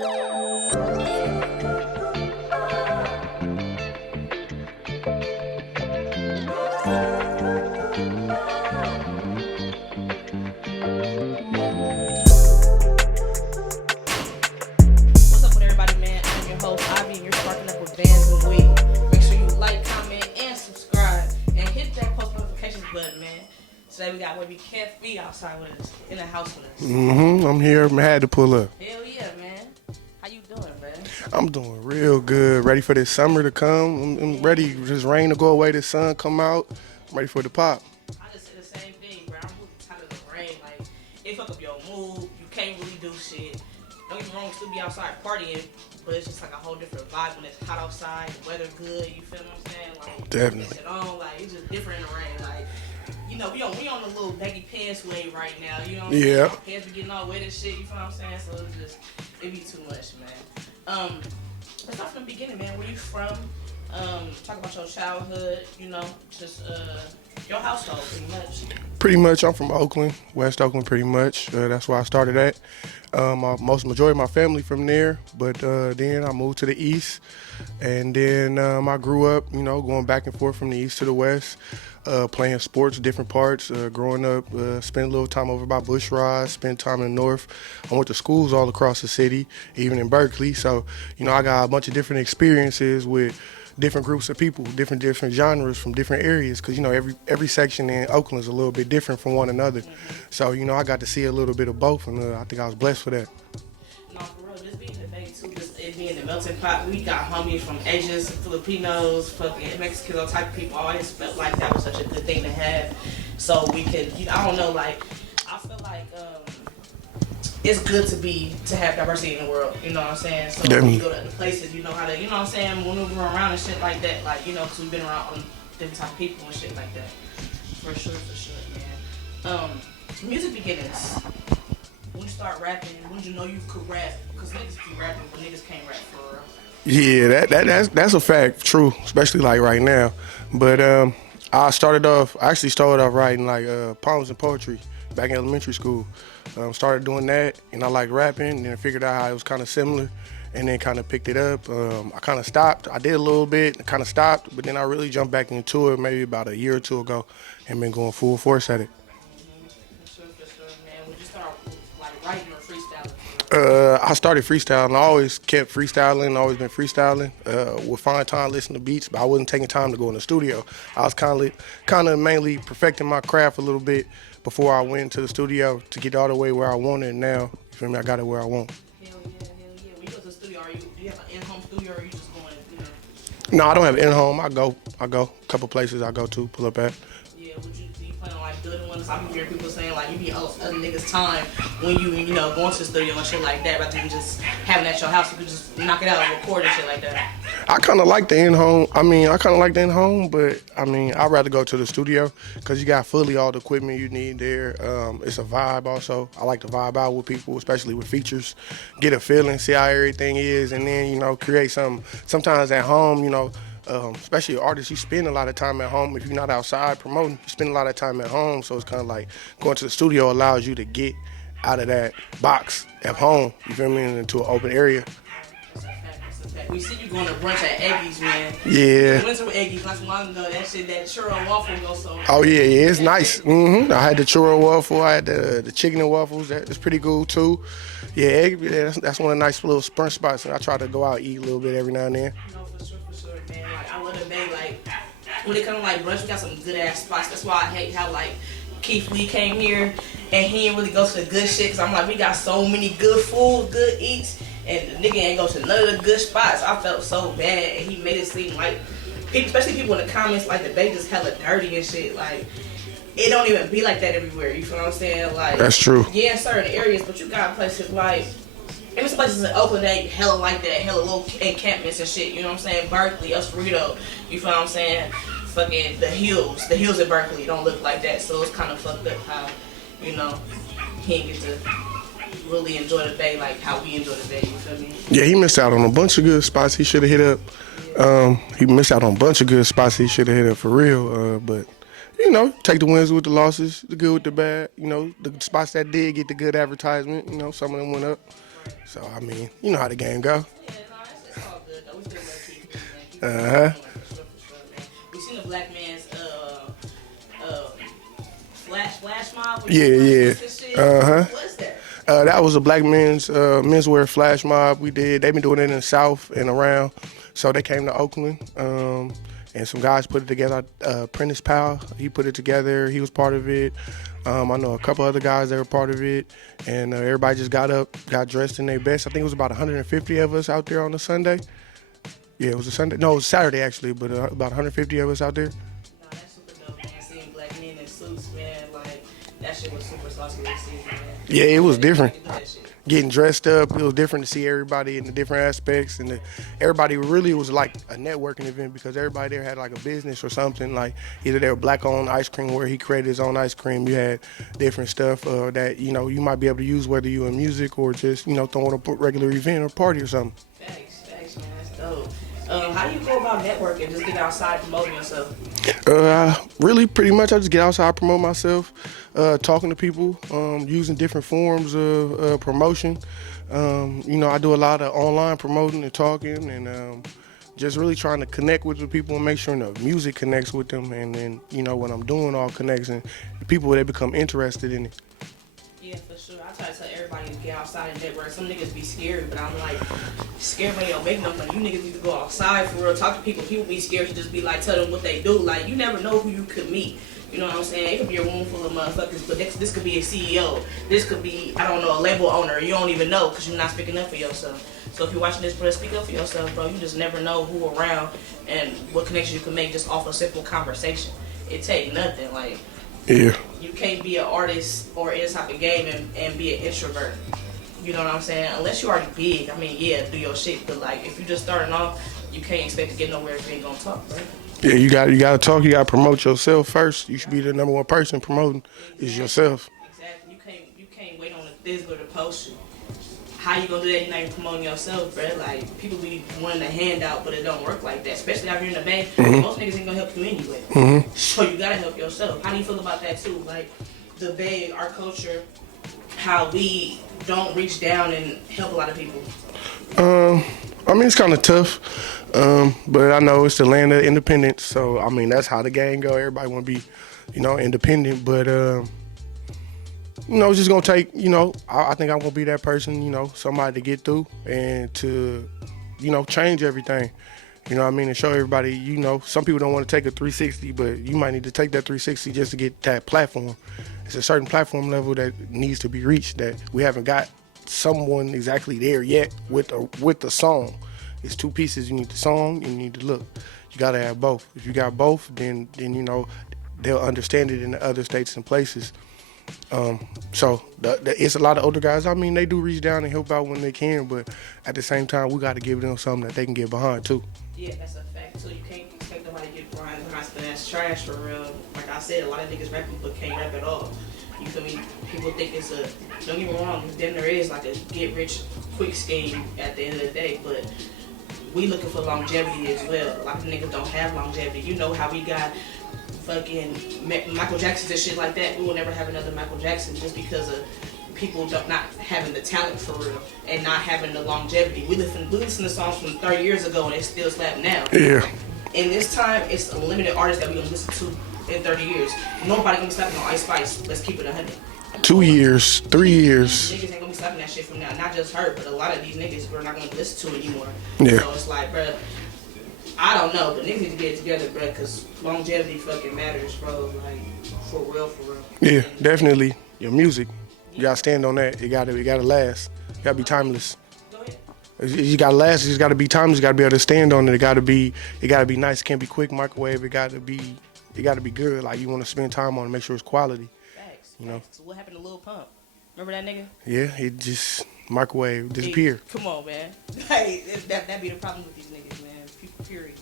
up with everybody, man? I'm your host, Ivy, and you're sparking up with VNW. Make sure you like, comment, and subscribe, and hit that post notifications button, man. Today we got WavyKampFee outside with us, in the house with us. I'm here. I had to pull up. Hell yeah, man. How you doing, man? I'm doing real good. Ready for this summer to come. I'm ready for this rain to go away, the sun come out. I'm ready for the pop. I just said the same thing, bro. I'm really tired of the rain. Like, it fuck up your mood. You can't really do shit. Don't get me wrong, still be outside partying, but it's just like a whole different vibe when it's hot outside, the weather good, you feel what I'm saying? Like, Definitely. It on, like, it's just different in the rain. Like, you know, we on the little baggy pants wave right now, you know what I'm saying? Yeah. Pants be getting all wet and shit, you feel what I'm saying? So it be too much, man. Let's start from the beginning, man. Where you from? Talk about your childhood, you know, just your household, pretty much. Pretty much, I'm from Oakland, West Oakland, pretty much. That's where I started at. Majority of my family from there, but then I moved to the east, and then I grew up, you know, going back and forth from the east to the west, playing sports, different parts. Growing up, spent a little time over by Bushrod, spent time in the north. I went to schools all across the city, even in Berkeley. So, you know, I got a bunch of different experiences with different groups of people, different genres from different areas, because, you know, every section in Oakland is a little bit different from one another. So, you know, I got to see a little bit of both, and I think I was blessed for that. No, for real, just being the day too, just it being the melting pot. We got homies from Asians, Filipinos, fucking Mexicans, all type of people. I always felt like that was such a good thing to have, so we could, you know, I don't know, like, I feel like it's good to have diversity in the world, you know what I'm saying? So when you go to other places, you know how to, you know what I'm saying, maneuver around and shit like that, like, you know, because we've been around different type of people and shit like that. For sure, man. Music beginnings. When you start rapping, when you know you could rap, because niggas keep rapping, but niggas can't rap for real. Yeah, that's a fact, true, especially like right now. But I actually started off writing like poems and poetry back in elementary school. Started doing that, and I liked rapping, and then figured out how it was kind of similar, and then kind of picked it up. I kind of stopped. I did a little bit, kind of stopped, but then I really jumped back into it maybe about a year or two ago, and been going full force at it. For sure, man. When you start like writing or freestyling? I started freestyling. I always kept freestyling, always been freestyling. Would find time listening to beats, but I wasn't taking time to go in the studio. I was kind of mainly perfecting my craft a little bit before I went to the studio to get all the way where I wanted. And now, you feel me, I got it where I want. Hell yeah. When you go to the studio, do you have an in-home studio, or are you just going, you know? No, I don't have in-home. I go. A couple places I go to, pull up at. Yeah, do you plan on like building one? I've been hearing people saying like you be other niggas' time when you know, going to the studio and shit like that, rather than just having it at your house. You could just knock it out and record and shit like that. I kind of like the in-home. But I'd rather go to the studio because you got fully all the equipment you need there. It's a vibe also. I like to vibe out with people, especially with features. Get a feeling, see how everything is, and then, you know, create something. Sometimes at home, you know, especially artists, you spend a lot of time at home. If you're not outside promoting, you spend a lot of time at home. So it's kind of like going to the studio allows you to get out of that box at home, you feel me, and into an open area. That's a fact. We see you going to brunch at Eggy's, man. Yeah. We went to Eggy's not so long ago. That churro waffle goes so. Oh yeah, it's nice. I had the churro waffle. I had the chicken and waffles. That is pretty cool too. Yeah, Eggy, that's one of the nice little brunch spots. I try to go out and eat a little bit every now and then. No, for sure, man. Like, I love the Bay. Like, when it comes to like brunch, we got some good ass spots. That's why I hate how like Keith Lee came here and he didn't really go to the good shit. Cause I'm like, we got so many good food, good eats, and the nigga ain't go to none of the good spots. I felt so bad, and he made it seem like people, especially people in the comments, like the Bay just hella dirty and shit. Like, it don't even be like that everywhere. You feel what I'm saying? Like, that's true. Yeah, in certain areas, but you got places like. And there's places in Oakland that ain't hella like that, hella little encampments and shit, you know what I'm saying? Berkeley, Osprito, you feel what I'm saying? Fucking the hills in Berkeley don't look like that, so it's kind of fucked up how, you know, he didn't get to really enjoy the Bay like how we enjoy the Bay, you feel me? Yeah, he missed out on a bunch of good spots he should have hit up. He missed out on a bunch of good spots he should have hit up for real, but you know, take the wins with the losses, the good with the bad. You know, the spots that did get the good advertisement, you know, some of them went up. So I mean, you know how the game go. Yeah, no, it's all good though. We still love keep man. Keep Uh it huh. going, for sure, man. We seen the black man's uh flash mob with Yeah, the yeah. and shit. Uh huh. What was that? That was a black men's menswear flash mob we did. They've been doing it in the South and around. So they came to Oakland, and some guys put it together. Prentice Powell, he put it together. He was part of it. I know a couple other guys that were part of it. And everybody just got up, got dressed in their best. I think it was about 150 of us out there on a Sunday. Yeah, it was a Sunday. No, it was Saturday actually, but about 150 of us out there. No, that's super dope, man. Seeing black men in suits, man, like that shit was super saucy this season, man. Yeah, it was different. Do that shit. Getting dressed up, it was different to see everybody in the different aspects, and everybody really was like a networking event because everybody there had like a business or something. Like either they were black-owned ice cream where he created his own ice cream. You had different stuff that you might be able to use whether you're in music or just throwing a regular event or party or something. Facts, man. That's dope. How do you go about networking? Just get outside promoting yourself. Really, pretty much, I just get outside, promote myself, talking to people, using different forms of promotion. I do a lot of online promoting and talking, and just really trying to connect with the people and make sure the music connects with them, and then what I'm doing all connects, and the people they become interested in it. Yeah, for sure. I try to tell everybody to get outside and network. Some niggas be scared, but I'm like, scared when they don't make no money. You niggas need to go outside for real. Talk to people. People be scared to just be like, tell them what they do. Like, you never know who you could meet. You know what I'm saying? It could be a room full of motherfuckers, but this could be a CEO. This could be, I don't know, a label owner. You don't even know because you're not speaking up for yourself. So if you're watching this, bro, speak up for yourself, bro. You just never know who around and what connection you can make just off a simple conversation. It take nothing. Like, Yeah. you can't be an artist or in this type of game and be an introvert. You know what I'm saying? Unless you're already big. I mean, yeah, do your shit. But like, if you're just starting off, you can't expect to get nowhere if you ain't gonna talk, bro. Yeah, you gotta talk. You gotta promote yourself first. You should be the number one person promoting is yourself. Exactly. You can't wait on the Thizzler to post you. How you gonna do that? You're not even promoting yourself, bro. Like, people be wanting a handout, but it don't work like that. Especially out here in the Bay, most niggas ain't gonna help you anyway. So you gotta help yourself. How do you feel about that too? Like, the Bay, our culture, how we don't reach down and help a lot of people. I mean, it's kind of tough, but I know it's the land of independence. So I mean, that's how the game go. Everybody want to be, independent, but it's just gonna take. I think I'm gonna be that person. Somebody to get through and to, change everything. You know what I mean? And show everybody. Some people don't want to take a 360, but you might need to take that 360 just to get that platform. It's a certain platform level that needs to be reached that we haven't got someone exactly there yet with the song. It's two pieces. You need the song, you need the look. You gotta have both. If you got both, then they'll understand it in the other states and places. So it's a lot of older guys. I mean, they do reach down and help out when they can, but at the same time, we got to give them something that they can get behind too. Yeah, that's a fact. So you can't expect nobody to get behind something that's trash for real. Like I said, a lot of niggas rapping but can't rap at all. You feel me? People think it's a, don't get me wrong, then there is like a get rich quick scheme at the end of the day, but we looking for longevity as well. A lot of niggas don't have longevity. You know how we got fucking Michael Jackson and shit like that. We will never have another Michael Jackson just because of people not having the talent for real and not having the longevity. We listen to songs from 30 years ago and they still slap now. Yeah. In this time, it's a limited artist that we're gonna listen to in 30 years. Nobody gonna be slapping on Ice Spice. Let's keep it 100. 2 years, 3 years. Niggas ain't gonna be slapping that shit from now. Not just her, but a lot of these niggas we're not gonna listen to anymore. Yeah. So it's like, bruh, I don't know, but niggas need to get it together, bruh, because longevity fucking matters, bro. Like, for real, for real. Yeah, definitely. Your music, you gotta stand on that. It gotta last. It gotta be timeless. Go ahead. You gotta last. It just gotta be timeless. You gotta be able to stand on it. It gotta be nice. It can't be quick microwave. It gotta be good. Like you want to spend time on it, make sure it's quality. Facts. You know. So what happened to Lil Pump? Remember that nigga? Yeah, it just microwave disappeared. Come on, man. Like, that be the problem with these niggas, man. People, period.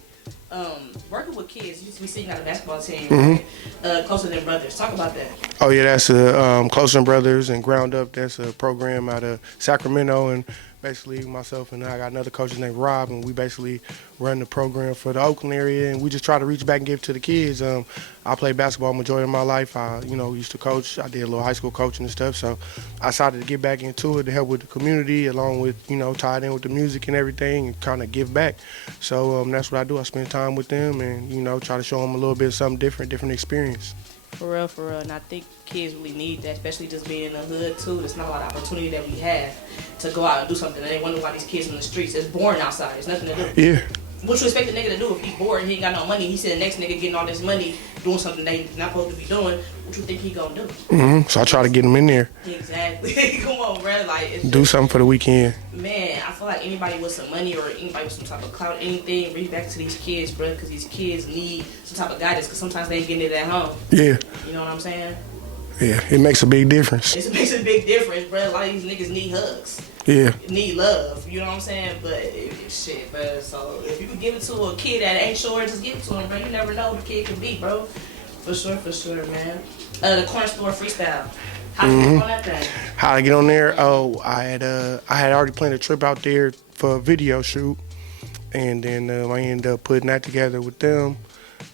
Working with kids, you used to be sitting on a basketball team, right? Closer Than Brothers. Talk about that. Oh yeah, that's Closer Than Brothers and Ground Up. That's a program out of Sacramento, and basically myself and I got another coach named Rob, and we basically run the program for the Oakland area, and we just try to reach back and give to the kids. I played basketball majority of my life. I, used to coach. I did a little high school coaching and stuff, so I decided to get back into it to help with the community, along with, tied in with the music and everything, and kind of give back. So that's what I do. I spend time with them and, try to show them a little bit of something different experience. For real. And I think kids really need that, especially just being in the hood, too. There's not a lot of opportunity that we have to go out and do something. And they wonder why these kids in the streets. It's boring outside. There's nothing to do. Yeah. What you expect a nigga to do if he's bored and he ain't got no money? He see the next nigga getting all this money, doing something they not supposed to be doing. What you think he gonna do? So I try to get him in there. Exactly. Come on, bro. Like, do something for the weekend. Man, I feel like anybody with some money or anybody with some type of clout, anything, reach back to these kids, bro, because these kids need some type of guidance, because sometimes they ain't getting it at home. Yeah. You know what I'm saying? Yeah, it makes a big difference. It makes a big difference, bro. A lot of these niggas need hugs. Yeah. Need love. You know what I'm saying? But shit, bro. So if you could give it to a kid that ain't sure, just give it to him, bro. You never know who the kid could be, bro. For sure, man. The corner store freestyle. How did you get on that thing? How I get on there? Oh, I had already planned a trip out there for a video shoot, and then I ended up putting that together with them,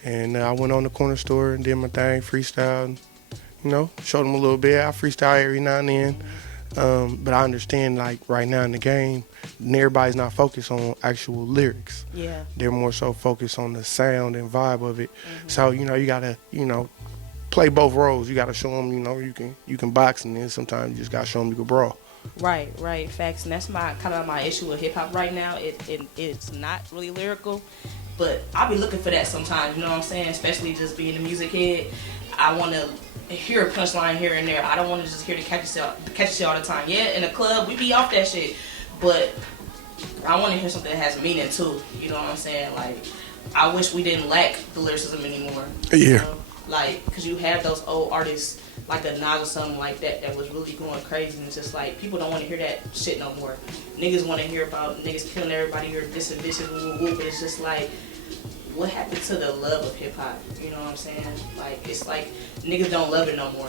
and I went on the corner store and did my thing, freestyle. Showed them a little bit. I freestyle every now and then, but I understand, like, right now in the game, everybody's not focused on actual lyrics. Yeah. They're more so focused on the sound and vibe of it. So you gotta play both roles. You gotta show them you can box, and then sometimes you just gotta show them you can brawl. Right, facts. And that's my issue with hip hop right now. It's not really lyrical, but I'll be looking for that sometimes. You know what I'm saying? Especially just being a music head, I want to hear a punchline here and there. I don't want to just hear the catchy shit all the time. Yeah, in the club we be off that shit, but I want to hear something that has meaning too. You know what I'm saying? Like, I wish we didn't lack the lyricism anymore. Yeah. Like, cause you have those old artists like a Nas or something like that was really going crazy, and it's just like people don't want to hear that shit no more. Niggas want to hear about niggas killing everybody or this and this and woo woo, but it's just like, what happened to the love of hip hop? You know what I'm saying? Like, it's like niggas don't love it no more.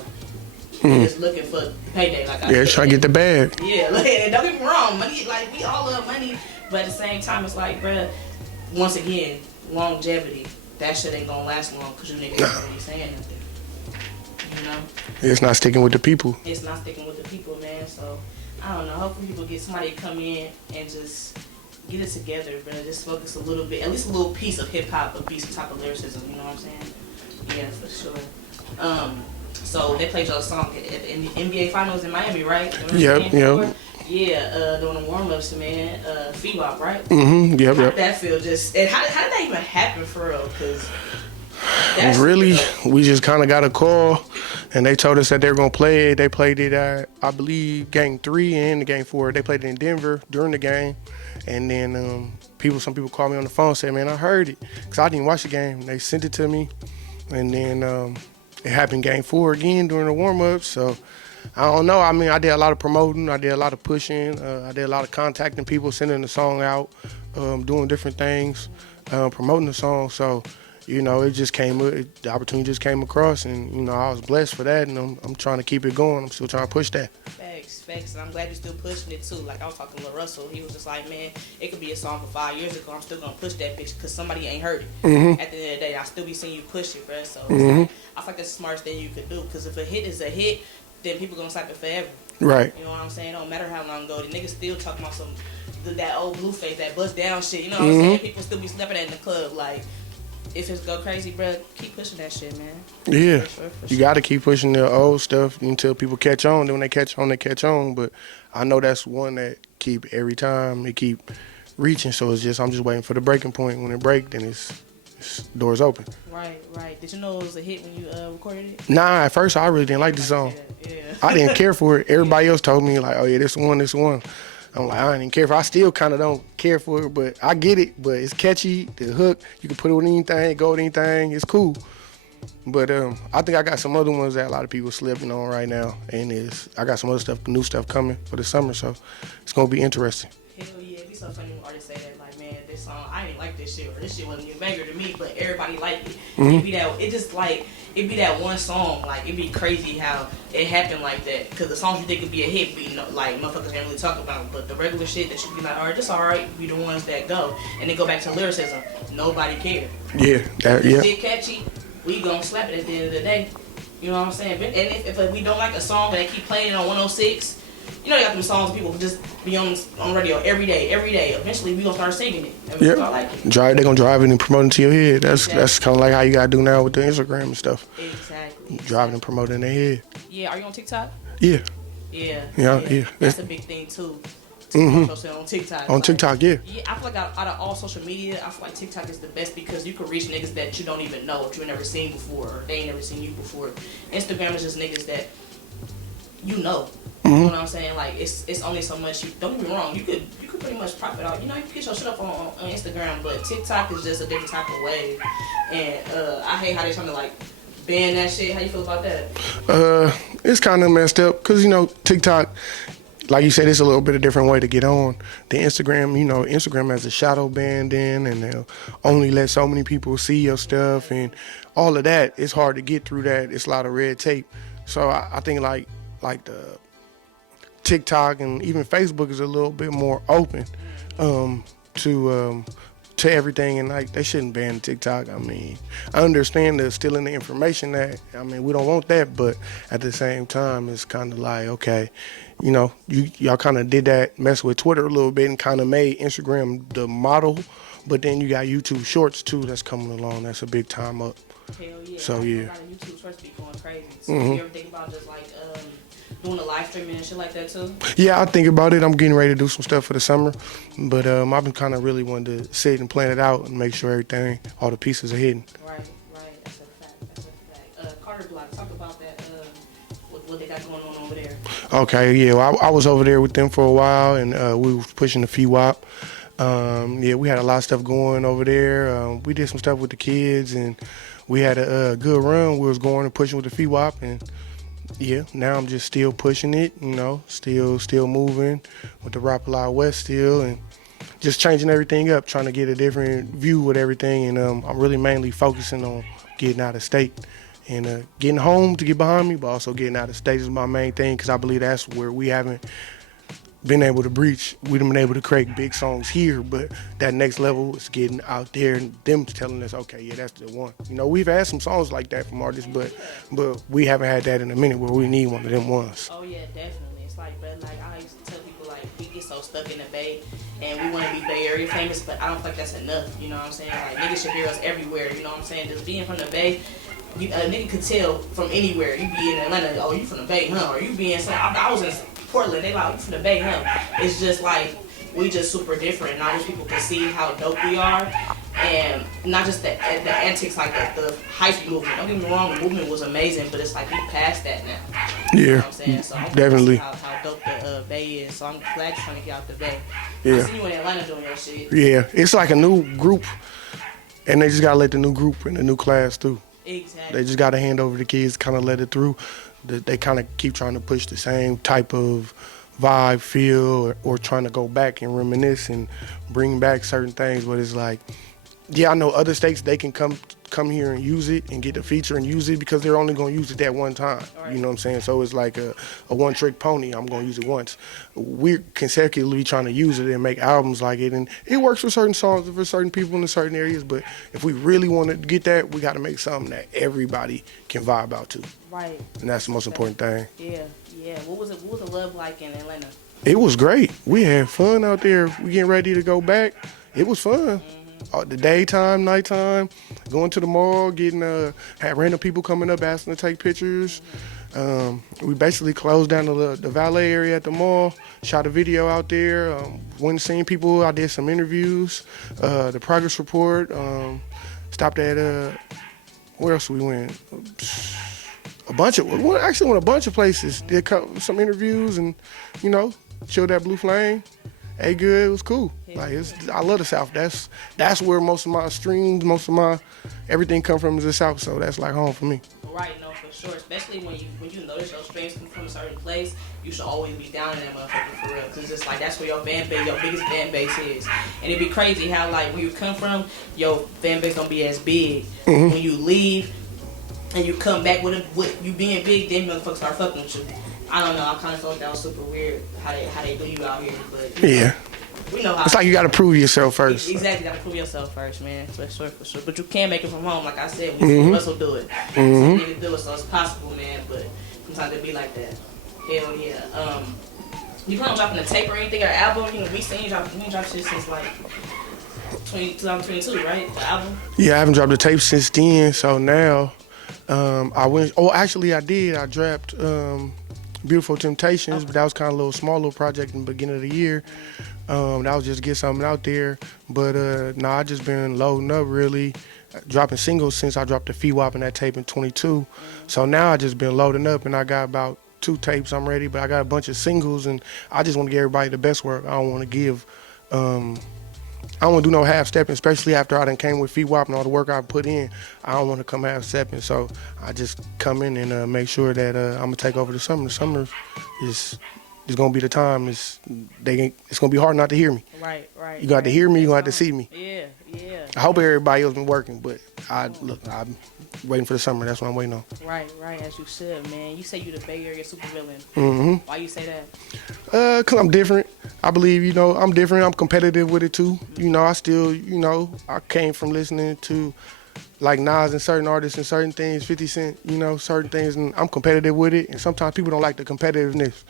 Just looking for payday. Like, trying to get the bag. Yeah, like, and don't get me wrong, money, like, we all love money, but at the same time, it's like, bruh, once again, longevity. That shit ain't gonna last long because you niggas ain't really saying nothing. You know? It's not sticking with the people. It's not sticking with the people, man. So, I don't know. Hopefully people get somebody to come in and just get it together, bro. Just focus a little bit, at least a little piece of hip-hop, a piece of type of lyricism, you know what I'm saying? Yeah, for sure. So they played your song in the NBA Finals in Miami, right? Yep. Yeah, doing the warm-ups, man. FEWAP, right? Yep. How did that feel? And how did that even happen for real? Because really, we just kind of got a call, and they told us that they were gonna play it. They played it at, I believe, Game 3 and Game 4. They played it in Denver during the game, and then some people called me on the phone and said, "Man, I heard it," because I didn't watch the game. They sent it to me, and then it happened Game 4 again during the warm-ups. So I don't know. I mean, I did a lot of promoting. I did a lot of pushing. I did a lot of contacting people, sending the song out, doing different things, promoting the song. So, it just the opportunity just came across, and, I was blessed for that, and I'm trying to keep it going. I'm still trying to push that. Facts, and I'm glad you're still pushing it, too. Like, I was talking to Russell. He was just like, man, it could be a song from 5 years ago. I'm still going to push that bitch because somebody ain't heard it. At the end of the day, I still be seeing you push it, bro. So, I feel like that's the smartest thing you could do, because if a hit is a hit, then people gonna slap it forever. Right. You know what I'm saying? It don't matter how long ago. The niggas still talking about that old Blueface, that bust down shit. You know what I'm saying? People still be slapping that in the club. Like, if it's go crazy, bro, keep pushing that shit, man. Yeah. For sure. You got to keep pushing the old stuff until people catch on. Then when they catch on, they catch on. But I know that's one that keep every time. They keep reaching. So I'm just waiting for the breaking point. When it break, then it's doors open. Right. Did you know it was a hit when you recorded it? Nah, at first I really didn't like the song. Yeah. I didn't care for it. Everybody else told me, like, oh yeah, this one. I'm like, I didn't even care for it. I still kind of don't care for it, but I get it. But it's catchy. The hook, you can put it with anything, go with anything. It's cool. But I think I got some other ones that a lot of people slipping on right now, and I got some other stuff, new stuff coming for the summer, so it's gonna be interesting. Hell yeah, so funny when artists say that, like, man, this song, I didn't like this shit, or this shit wasn't even banger to me, but everybody liked it. It be that one song, like, it be crazy how it happened like that, because the songs you think could be a hit, be like, motherfuckers can't really talk about, but the regular shit that you be like, alright, this alright, be the ones that go, and then go back to lyricism, nobody cared. Yeah, If shit catchy, we gon' slap it at the end of the day. You know what I'm saying? And if we don't like a song and they keep playing it on 106, you know, they got them songs people just be on radio every day. Eventually, we gonna start singing it. And we gonna like it. They're gonna drive it and promote it to your head. That's kind of like how you gotta do now with the Instagram and stuff. Exactly. Driving and promoting their head. Yeah. Are you on TikTok? Yeah. Yeah. That's a big thing too. On TikTok. On TikTok, yeah. Yeah, I feel like out of all social media, I feel like TikTok is the best because you can reach niggas that you don't even know, that you never seen before, or they ain't never seen you before. Instagram is just niggas that you know. You know what I'm saying? Like it's only so much. Don't get me wrong. You could pretty much profit out. You know, you can get your shit up on Instagram, but TikTok is just a different type of way. And I hate how they trying to like ban that shit. How you feel about that? It's kind of messed up because you know TikTok. Like you said, it's a little bit of a different way to get on. The Instagram, you know, Instagram has a shadow banned in, and they'll only let so many people see your stuff, and all of that. It's hard to get through that. It's a lot of red tape. So I think like the TikTok and even Facebook is a little bit more open to everything, and like they shouldn't ban TikTok. I mean, I understand the stealing the information that. I mean, we don't want that, but at the same time, it's kind of like okay. You know, y'all kind of did that, mess with Twitter a little bit and kind of made Instagram the model. But then you got YouTube Shorts, too, that's coming along. That's a big time up. Hell yeah. So, yeah. A lot of YouTube Shorts be going crazy. So you ever think about just, like, doing a live streaming and shit like that, too? Yeah, I think about it. I'm getting ready to do some stuff for the summer. But I've been kind of really wanting to sit and plan it out and make sure everything, all the pieces are hidden. Right. That's a fact. Carter Block, talk about that, what they got going on over there. Okay, yeah, well, I was over there with them for a while, and we were pushing the FWAP. Yeah, we had a lot of stuff going over there. We did some stuff with the kids, and we had a good run. We was going and pushing with the FWAP, and yeah, now I'm just still pushing it, you know, still moving with the Rapala West still, and just changing everything up, trying to get a different view with everything, and I'm really mainly focusing on getting out of state. And getting home to get behind me, but also getting out of state is my main thing because I believe that's where we haven't been able to breach. We haven't been able to create big songs here, but that next level is getting out there and them telling us, okay, yeah, that's the one. You know, we've had some songs like that from artists, but we haven't had that in a minute where we need one of them ones. Oh yeah, definitely. It's like, but like I used to tell people, like we get so stuck in the Bay and we want to be Bay Area famous, but I don't think that's enough. You know what I'm saying? Like niggas should hear us everywhere. You know what I'm saying? Just being from the Bay. A nigga could tell from anywhere. You be in Atlanta, oh, you from the Bay, huh? Or you be in I was in Portland, they like, you from the Bay, huh? It's just like, we just super different. Now just people can see how dope we are. And not just the antics, like the hype movement. Don't get me wrong, the movement was amazing, but it's like we passed that now. Yeah, you know what I'm saying? So I'm definitely. How dope the Bay is. So I'm glad you're trying to get out the Bay. Yeah. I see you in Atlanta doing your shit. Yeah, it's like a new group, and they just gotta let the new group and the new class through. Exactly. They just got to hand over the kids, kind of let it through. They kind of keep trying to push the same type of vibe, feel, or trying to go back and reminisce and bring back certain things. But it's like, yeah, I know other states, they can come here and use it and get the feature and use it because they're only going to use it that one time. Right. You know what I'm saying? So it's like a one-trick pony. I'm going to use it once. We're consecutively trying to use it and make albums like it. And it works for certain songs and for certain people in certain areas. But if we really want to get that, we got to make something that everybody can vibe out to. Right. And that's the most important thing. Yeah. What was the love like in Atlanta? It was great. We had fun out there. We getting ready to go back. It was fun. The daytime, nighttime, going to the mall, had random people coming up asking to take pictures. We basically closed down the valet area at the mall, shot a video out there, went and seen people. I did some interviews, the progress report, stopped at, where else we went? Went a bunch of places. Did some interviews and, you know, chilled at Blue Flame. Ate good. It was cool. Yeah. Like I love the South. That's where most of my streams, most of my everything come from is the South. So that's like home for me. Right, no, for sure. Especially when you notice those streams come from a certain place, you should always be down in that motherfucker for real. Cause it's like that's where your fan base, your biggest fan base is. And it'd be crazy how like when you come from, your fan base don't be as big. Mm-hmm. When you leave and you come back with you being big, then motherfuckers start fucking with you. I don't know. I kind of felt that was super weird how they do you out here, but Yeah. we know how. It's like you got to prove yourself first. Exactly, gotta prove yourself first, man. For sure. But you can make it from home, like I said. We Russell do it. So you need to do it, so it's possible, man. But sometimes it be like that. Hell yeah. You plan on dropping a tape or anything or album? You know, we dropped shit since like 2022, right? The album. Yeah, I haven't dropped a tape since then. So now, I went. Oh, actually, I did. I dropped Beautiful Temptations, but that was kind of a small little project in the beginning of the year. That was just to get something out there. But I just been loading up really, dropping singles since I dropped the VWAP and that tape in 22. So now I just been loading up, and I got about 2 tapes I'm ready, but I got a bunch of singles, and I just want to give everybody the best work. I don't want to give, I don't want to do no half-stepping, especially after I done came with VWAP and all the work I put in. I don't want to come half-stepping, so I just come in and make sure that I'm going to take over the summer. The summer is going to be the time. It's going to be hard not to hear me. Right. You got to hear me, you got to see me. Yeah. I hope everybody else been working, but I'm waiting for the summer. That's what I'm waiting on. Right, as you should, man. You say you the Bay Area supervillain. Mm-hmm. Why you say that? Cause I'm different. I believe, I'm different. I'm competitive with it too. I still, I came from listening to like Nas and certain artists and certain things, 50 Cent, certain things, and I'm competitive with it. And sometimes people don't like the competitiveness,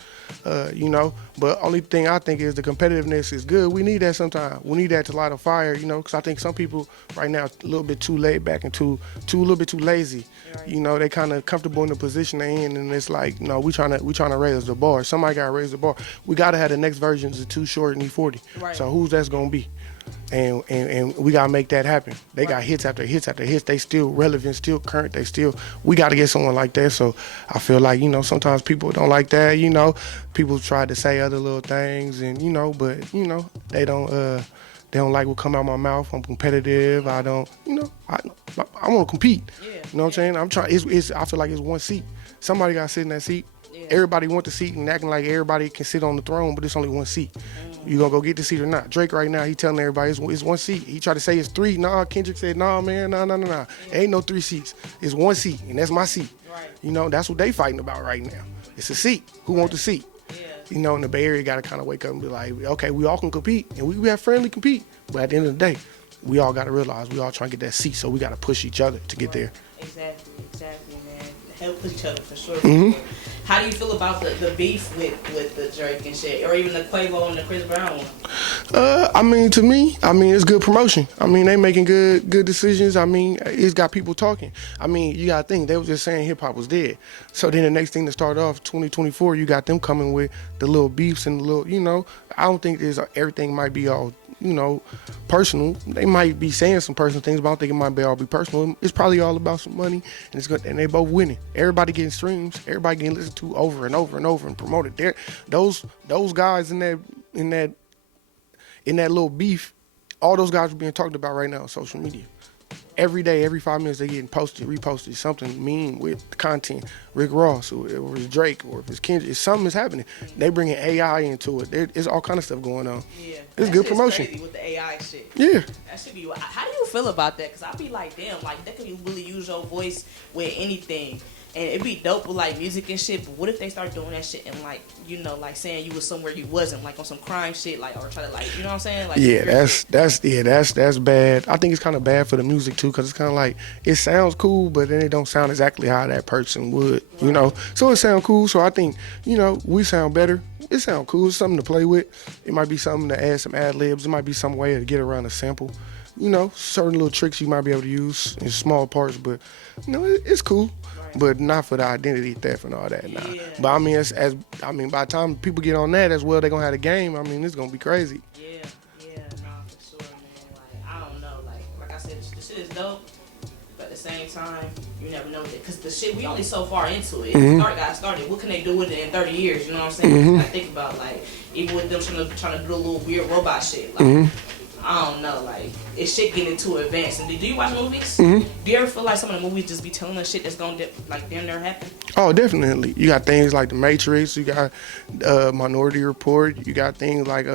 But only thing I think is the competitiveness is good. We need that sometimes. We need that to light a fire, because I think some people right now a little bit too laid back and a little bit too lazy. Right. They kind of comfortable in the position they in, and it's like, no, we trying to raise the bar. Somebody got to raise the bar. We got to have the next versions of Too Short and E40. Right. So who's that's gonna be? And we gotta make that happen. They got hits after hits after hits. They still relevant, still current. We gotta get someone like that. So I feel like, sometimes people don't like that. People try to say other little things, and but they don't like what come out my mouth. I'm competitive. I don't, I want to compete. Yeah. You know what I'm saying? I'm trying. I feel like it's one seat. Somebody gotta sit in that seat. Yeah. Everybody want the seat and acting like everybody can sit on the throne, but it's only one seat. You gonna go get the seat or not? Drake right now, he telling everybody it's one seat. He tried to say it's 3. Nah, Kendrick said, nah, man, nah. Yeah. Ain't no 3 seats. It's one seat, and that's my seat. Right. That's what they fighting about right now. It's a seat. Who want the seat? Yeah. And the Bay Area gotta kind of wake up and be like, okay, we all can compete, and we have friendly compete. But at the end of the day, we all gotta realize we all trying to get that seat, so we gotta push each other to get there. Exactly, man. Help push each other for sure. Mm-hmm. How do you feel about the beef with the Drake and shit, or even the Quavo and the Chris Brown one? To me, it's good promotion. They making good decisions. It's got people talking. You gotta think, they was just saying hip hop was dead. So then the next thing to start off 2024, you got them coming with the little beefs and the little, I don't think everything might be all, personal. They might be saying some personal things, but I don't think it might all be personal. It's probably all about some money, and it's good. And they both winning. Everybody getting streams. Everybody getting listened to over and over and over and promoted. Those guys in that little beef, all those guys are being talked about right now on social media. Every day, every 5 minutes, they getting posted, reposted, something mean with the content. Rick Ross, or it's Drake, or if it's Kendrick, if something is happening. They bringing AI into it. There's all kind of stuff going on. Yeah, it's good promotion. Crazy with the AI shit. Yeah, that should be. How do you feel about that? Cause I be like, damn, like that could really use your voice with anything. And it'd be dope with like music and shit, but what if they start doing that shit and like, like saying you was somewhere you wasn't, like on some crime shit, like, or try to like, you know what I'm saying? Like, yeah, that's bad. I think it's kind of bad for the music too, cause it's kind of like it sounds cool, but then it don't sound exactly how that person would, So it sound cool. So I think, we sound better. It sound cool. It's something to play with. It might be something to add some ad libs. It might be some way to get around a sample. Certain little tricks you might be able to use in small parts, but it's cool. But not for the identity theft and all that. Nah. Yeah. But by the time people get on that as well, they're gonna have a game. It's gonna be crazy. Yeah, nah, for sure, man. Like, I don't know. Like I said, the shit is dope. But the same time, you never know that. Because the shit, we only so far into it. Mm-hmm. Got started. What can they do with it in 30 years? You know what I'm saying? I think about, like, even with them trying to do a little weird robot shit. Like, I don't know, like, it's shit getting too advanced. And do you watch movies? Do you ever feel like some of the movies just be telling us shit that's going to, like, damn near happen? Oh, definitely. You got things like The Matrix. You got Minority Report. You got things like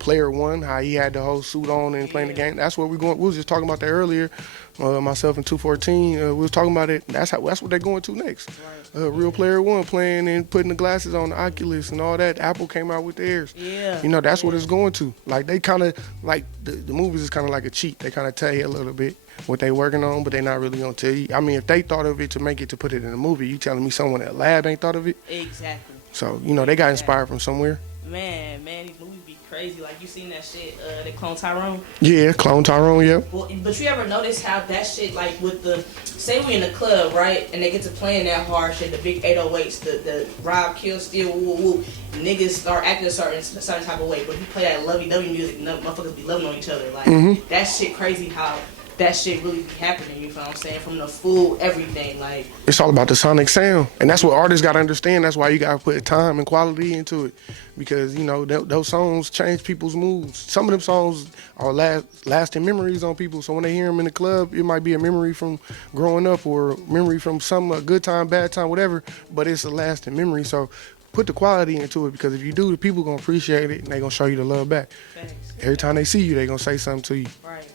Player One, how he had the whole suit on and playing the game. That's where we're going. We was just talking about that earlier. Myself and 214, we was talking about it. That's what they're going to next. Right. Real Player One playing and putting the glasses on, the Oculus and all that. Apple came out with theirs. Yeah. You know, that's what it's going to. Like, they kind of, like, the movies is kind of like a cheat. They kind of tell you a little bit what they working on, but they not really going to tell you. I mean, if they thought of it to make it to put it in a movie, you telling me someone at lab ain't thought of it? Exactly. So, you know, they got inspired from somewhere. Man, these movies be crazy. Like, you seen that shit, they clone Tyrone? Yeah, clone Tyrone, yeah. Well, but you ever notice how that shit, like, with the, say we in the club, right, and they get to playing that hard shit, the big 808s, the rob, kill, steal, woo, woo, niggas start acting a certain type of way, but if you play that lovey-dovey music, motherfuckers be loving on each other. Like, that shit crazy how that shit really be happening, you know what I'm saying? From the food, everything, like. It's all about the sonic sound. And that's what artists got to understand. That's why you got to put time and quality into it. Because, you know, those songs change people's moods. Some of them songs are lasting memories on people. So when they hear them in the club, it might be a memory from growing up or a memory from some good time, bad time, whatever. But it's a lasting memory. So put the quality into it, because if you do, the people going to appreciate it and they going to show you the love back. Thanks. Every time they see you, they going to say something to you. Right.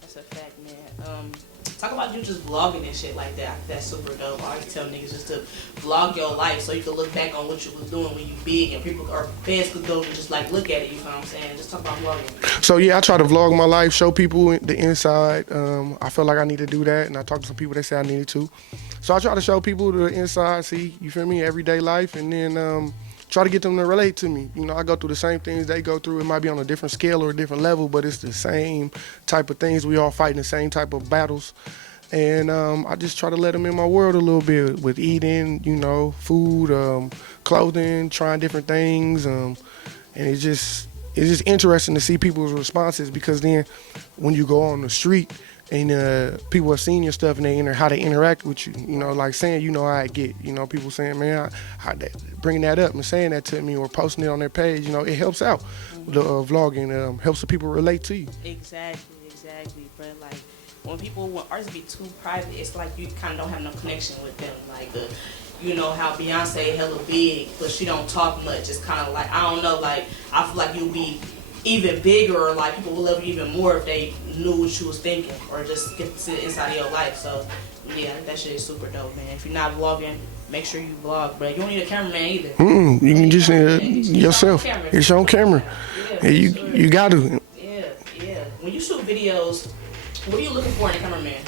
That's a fact, man. Talk about you just vlogging and shit like that. That's super dope. I always tell niggas just to vlog your life so you can look back on what you was doing when you big, and people or fans could go and just like look at it, you know what I'm saying? Just talk about vlogging. So yeah, I try to vlog my life, show people the inside. I feel like I need to do that, and I talked to some people that say I needed to. So I try to show people the inside, see, you feel me, everyday life, and then try to get them to relate to me. You know, I go through the same things they go through. It might be on a different scale or a different level, but it's the same type of things. We all fighting the same type of battles. And I just try to let them in my world a little bit with eating, you know, food, clothing, trying different things. And it's just interesting to see people's responses, because then when you go on the street and people are seeing your stuff and how they interact with you, you know, like saying, you know, how I get, you know, people saying, man, bringing that up and saying that to me or posting it on their page, you know, it helps out. The vlogging helps the people relate to you. Exactly, bro. Like, when artists be too private, it's like you kind of don't have no connection with them. Like, you know how Beyonce hella big, but she don't talk much. It's kind of like, I don't know, like, I feel like you'll be even bigger, or like people will love you even more if they knew what you was thinking, or just get to the inside of your life. So yeah, that shit is super dope, man. If you're not vlogging, make sure you vlog, bro. You don't need a cameraman either. You can just yourself. It's on camera. Yeah, you got to. Yeah. When you shoot videos, what are you looking for in a cameraman?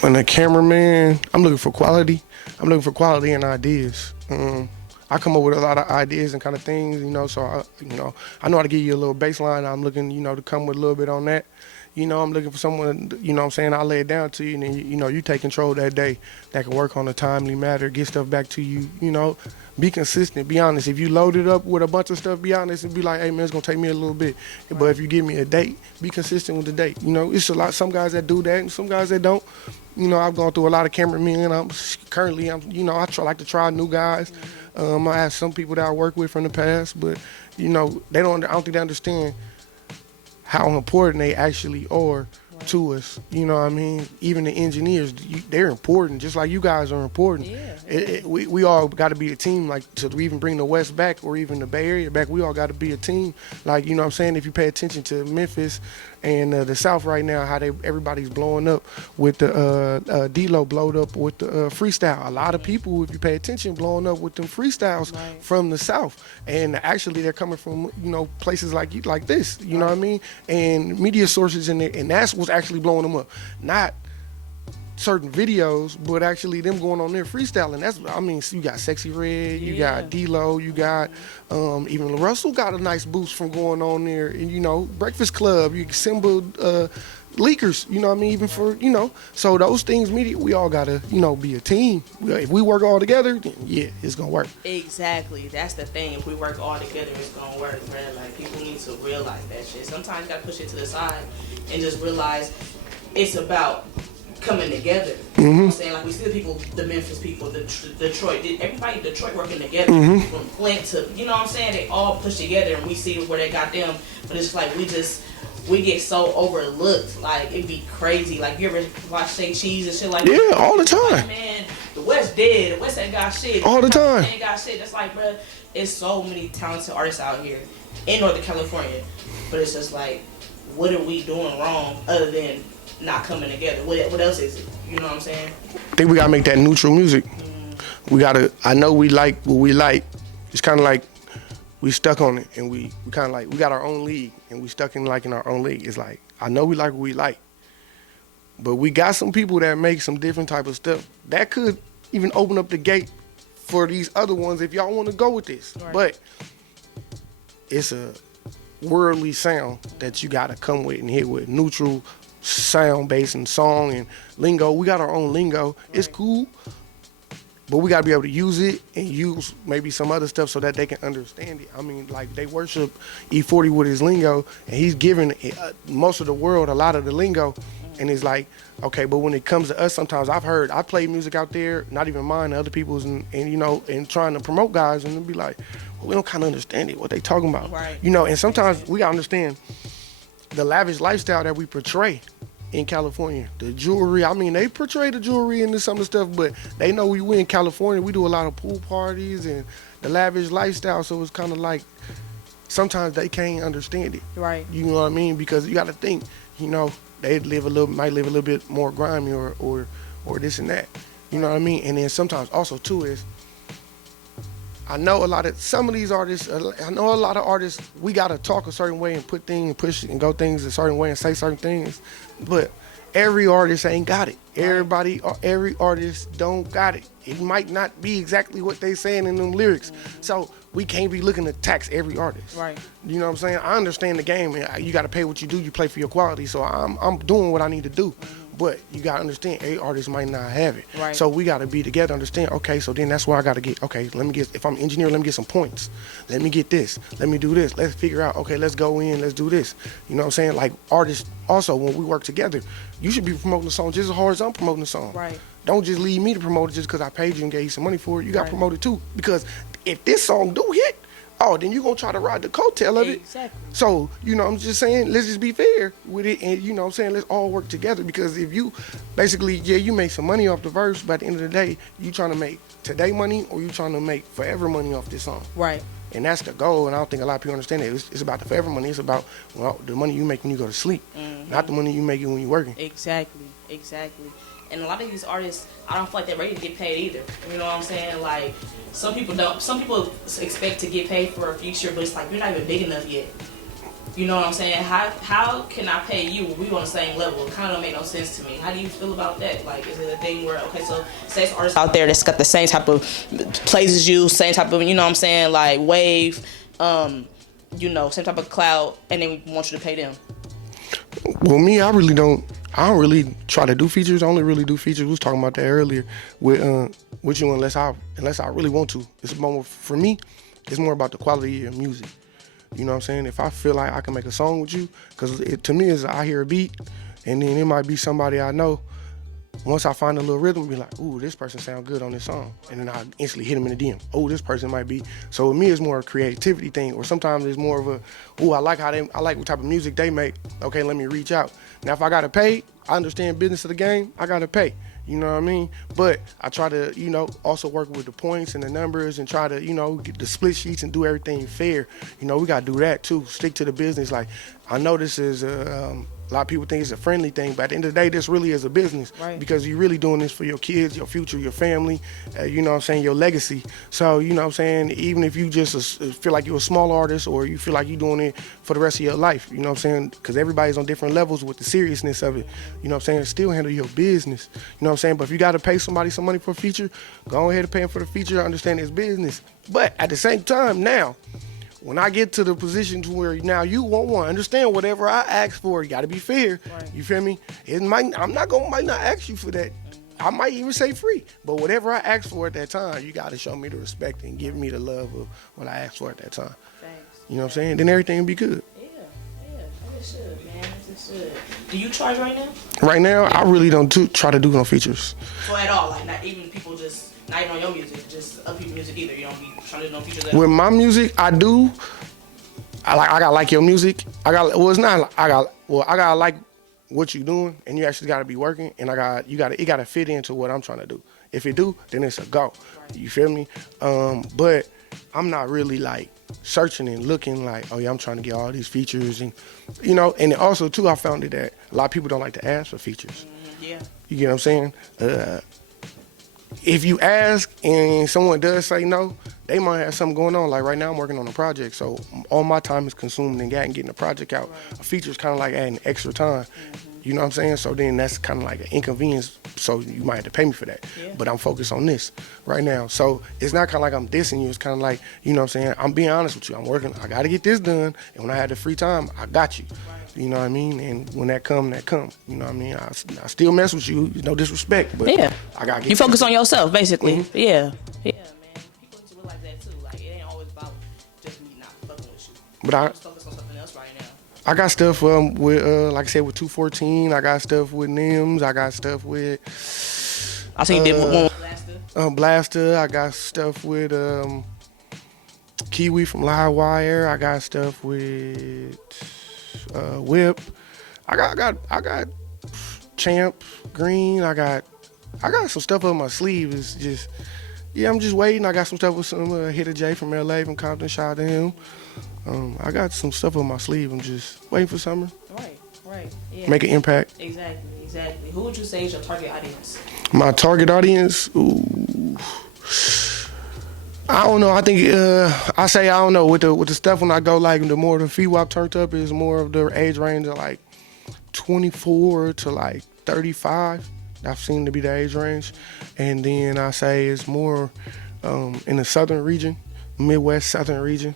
When a cameraman, I'm looking for quality. I'm looking for quality and ideas. I come up with a lot of ideas and kind of things, you know, so I know how to give you a little baseline. I'm looking, you know, to come with a little bit on that. You know, I'm looking for someone, you know what I'm saying, I'll lay it down to you, and then, you know, you take control that day, that can work on a timely matter, get stuff back to you, you know. Be consistent, be honest. If you load it up with a bunch of stuff, be honest and be like, hey, man, it's going to take me a little bit. Right. But if you give me a date, be consistent with the date. You know, it's some guys that do that and some guys that don't. You know, I've gone through a lot of cameramen. I'm you know, I like to try new guys. I have some people that I work with from the past, but, you know, I don't think they understand how important they actually are to us. You know what I mean? Even the engineers, they're important, just like you guys are important. Yeah. We all got to be a team, like, to even bring the West back or even the Bay Area back. We all got to be a team. Like, you know what I'm saying? If you pay attention to Memphis and the South right now, how everybody's blowing up with the D-Lo blowed up with the freestyle. A lot of people, if you pay attention, blowing up with them freestyles from the South. And actually they're coming from, you know, places like this, you know what I mean? And media sources in there, and that's what's actually blowing them up. Not certain videos, but actually them going on there freestyling. That's, I mean, you got Sexy Red, you got D-Lo, you got even Russell got a nice boost from going on there. And, you know, Breakfast Club, you Simba leakers, you know what I mean, even for, you know, so those things, media, we all gotta, you know, be a team. If we work all together, then yeah, it's gonna work. Exactly, that's the thing. If we work all together, it's gonna work, man. Like, people need to realize that shit. Sometimes you gotta push it to the side and just realize it's about coming together. You know what I'm saying? Like we see the people, the Memphis people, the Detroit, everybody in Detroit working together from Flint to, you know what I'm saying? They all push together and we see where they got them. But it's like we get so overlooked. Like it'd be crazy. Like you ever watch Say Cheese and shit like that? Yeah, all the time. Like, man, the West dead. The West ain't got shit. All the time. Ain't got shit. That's like, bro, it's so many talented artists out here in Northern California. But it's just like, what are we doing wrong other than not coming together? What else is it? You know what I'm saying? I think we gotta make that neutral music. We gotta. I know we like what we like. It's kind of like we stuck on it, and we kind of like we got our own league, and we stuck in our own league. It's like I know we like what we like, but we got some people that make some different type of stuff that could even open up the gate for these other ones if y'all want to go with this. Right. But it's a worldly sound that you gotta come with and hit with neutral sound, bass, and song and lingo. We got our own lingo. Right. It's cool, but we gotta be able to use it and use maybe some other stuff so that they can understand it. I mean, like they worship E40 with his lingo, and he's giving most of the world a lot of the lingo. And it's like, okay, but when it comes to us, sometimes I play music out there, not even mine, other people's, and you know, and trying to promote guys, and it'll be like, well, we don't kind of understand it, what they talking about, right? You know, and sometimes we gotta understand the lavish lifestyle that we portray in California. The jewelry, I mean, they portray the jewelry and some of the stuff, but they know we in California, we do a lot of pool parties and the lavish lifestyle, so it's kind of like sometimes they can't understand it, right? You know what I mean? Because you got to think, you know, they might live a little bit more grimy or this and that. You know what I mean? And then sometimes also too is, I know a lot of artists, we gotta talk a certain way and put things and push and go things a certain way and say certain things, but every artist ain't got it. Every artist don't got it. It might not be exactly what they saying in them lyrics. So we can't be looking to tax every artist. Right. You know what I'm saying? I understand the game, and you got to pay what you do. You play for your quality. So I'm doing what I need to do. But you got to understand, every artist might not have it. Right. So we got to be together, understand, okay, so then that's where I got to get, okay, if I'm an engineer, let me get some points. Let me get this. Let me do this. Let's figure out, okay, let's go in, let's do this. You know what I'm saying? Like artists, also, when we work together, you should be promoting the song just as hard as I'm promoting the song. Right. Don't just leave me to promote it just because I paid you and gave you some money for it. You got to promote it too. Because if this song do hit, then you're going to try to ride the coattail of it. Exactly. So, you know, I'm just saying, let's just be fair with it. And, you know what I'm saying, let's all work together. Because if you, basically, you make some money off the verse, but at the end of the day, you trying to make today money or you trying to make forever money off this song. Right. And that's the goal, and I don't think a lot of people understand it. It's about the forever money. It's about the money you make when you go to sleep, not the money you make when you're working. Exactly. And a lot of these artists, I don't feel like they're ready to get paid either. You know what I'm saying? Like, some people don't. Some people expect to get paid for a feature, but it's like, you're not even big enough yet. You know what I'm saying? How can I pay you when we on the same level? It kind of don't make no sense to me. How do you feel about that? Like, is it a thing where, okay, so say it's artists out there that's got the same type of plays as you, same type of, you know what I'm saying, like wave, you know, same type of cloud, and then we want you to pay them? Well, me, I don't really try to do features. I only really do features. We was talking about that earlier with you, unless I really want to. It's more, for me, it's more about the quality of your music. You know what I'm saying? If I feel like I can make a song with you, because to me, is I hear a beat, and then it might be somebody I know. Once I find a little rhythm, be like, ooh, this person sound good on this song. And then I instantly hit them in the DM. Oh, this person might be. So with me, it's more a creativity thing. Or sometimes it's more of a, ooh, I like what type of music they make. Okay, let me reach out. Now, if I got to pay, I understand business of the game, I got to pay. You know what I mean? But I try to, you know, also work with the points and the numbers and try to, you know, get the split sheets and do everything fair. You know, we got to do that too. Stick to the business. Like, I know this is a lot of people think it's a friendly thing, but at the end of the day, this really is a business. Right. Because you're really doing this for your kids, your future, your family, you know what I'm saying, your legacy. So, you know what I'm saying, even if you just feel like you're a small artist or you feel like you're doing it for the rest of your life, you know what I'm saying, because everybody's on different levels with the seriousness of it, you know what I'm saying, still handle your business, you know what I'm saying, but if you got to pay somebody some money for a feature, go ahead and pay them for the feature, understand it's business. But at the same time, now, when I get to the position to where now you won't want to understand whatever I ask for, you got to be fair. Right. You feel me? Might not ask you for that. I might even say free. But whatever I ask for at that time, you got to show me the respect and give me the love of what I asked for at that time. Thanks. You know what I'm saying? Then everything will be good. Yeah, it should. man. This is good. Do you charge right now? Right now, I really don't try to do no features. So at all, like not even people just not even on your music, just other people's music either. You don't be trying to do no features. With my music, I do. I gotta like your music. I gotta like what you doing, and you actually gotta be working, and it gotta fit into what I'm trying to do. If it do, then it's a go. Right. You feel me? But I'm not really like searching and looking like, oh yeah, I'm trying to get all these features, and and also too, I found it that a lot of people don't like to ask for features. Yeah. You get what I'm saying? If you ask and someone does say no, they might have something going on. Like right now, I'm working on a project, so all my time is consumed in getting the project out. Right. A feature is kind of like adding extra time. You know what I'm saying? So then that's kind of like an inconvenience. So you might have to pay me for that. Yeah. But I'm focused on this right now. So it's not kind of like I'm dissing you. It's kind of like, you know what I'm saying? I'm being honest with you. I'm working. I got to get this done. And when I had the free time, I got you. Right. You know what I mean? And when that come, that come. You know what I mean? I still mess with you. No disrespect. But yeah. I got to get you focus on yourself, basically. Mm-hmm. Yeah. Yeah, man. People need to realize that too. Like, it ain't always about just me not fucking with you. But I just focus on something else right now. I got stuff with, like I said, with 214. I got stuff with NIMS. I got stuff with... I see you did one. Blaster. I got stuff with Kiwi from Livewire. I got stuff with Whip. I got Champ Green. I got some stuff up my sleeve. It's just, yeah, I'm just waiting. I got some stuff with some Hitter J from LA, from Compton. Shout out to him. I got some stuff on my sleeve. I'm just waiting for summer. Right. Yeah. Make an impact. Exactly. Who would you say is your target audience? My target audience? Ooh. I don't know. I think I don't know. With the stuff when I go, like, the more the FWAP turned up is more of the age range of like 24 to like 35. That seemed to be the age range. And then I say it's more in the southern region, Midwest southern region.